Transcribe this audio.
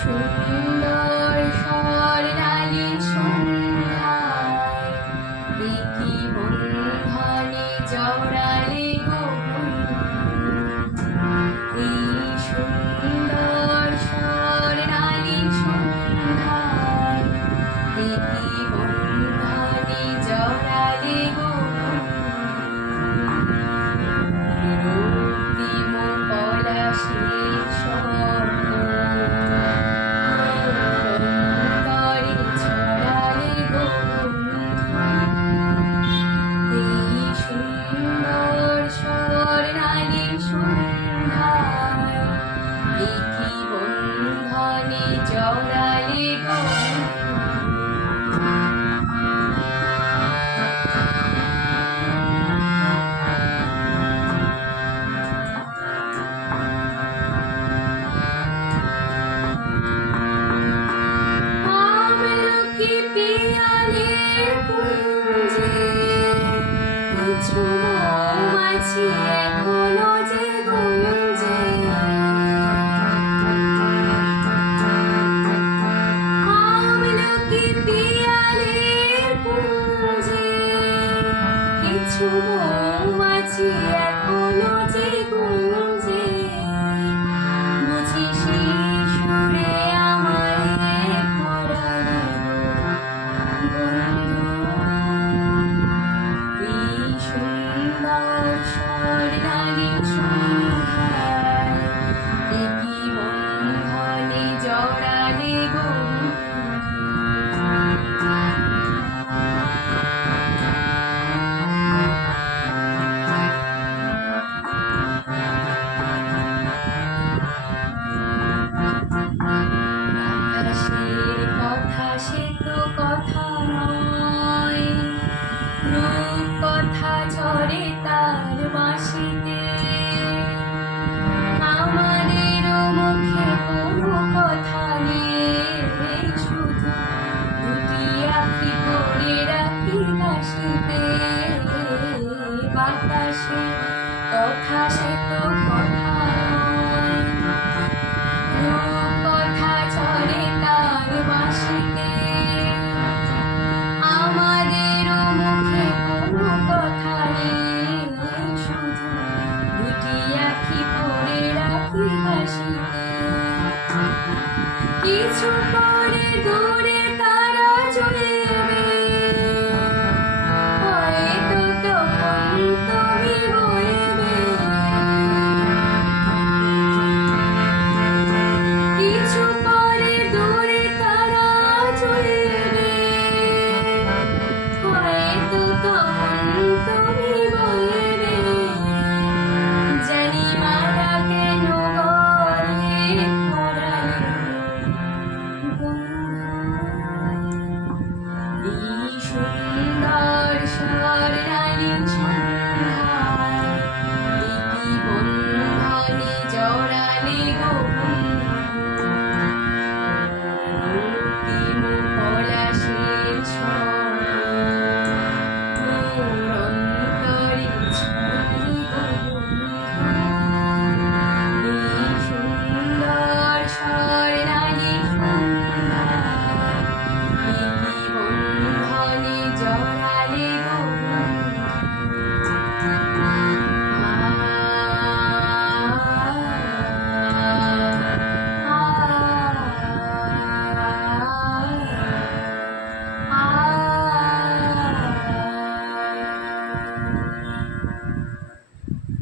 সুন্দর স্বর্ণালী সন্ধ্যায় কি বন্ধনে জড়ালে গো এই সুন্দর স্বর্ণালী সন্ধ্যায় কি বন্ধনে জড়ালে গো রক্তিম পলাশের জড়ালে গো আমলকি পিয়ালের কুঞ্জে কিছু মৌমাছি এখনো যে গুঞ্জে কিছু মৌমাছি এখনো যে গুঞ্জে বুঝি সেই সুরে আমায় পরালে বন্ধু এই সুন্দর স্বর্ণালী সন্ধ্যায় কি বন্ধনে জড়ালে গো সে তো কথা নয় রূপ কথা ঝরে তার বাঁশিতে আমাদের মুখে কোনো কথা নেই শুধু দুটি আঁখি করে রাখি হাসিতে বাতাসে কথা সে তো কথা নয় রূপ কথা ঝরে তার বাঁশিতে আমাদের মুখে কোনো কথা নেই শুধু দুটি আঁখি পড়ে রাখি হাসিতে কিছু পরে দূরে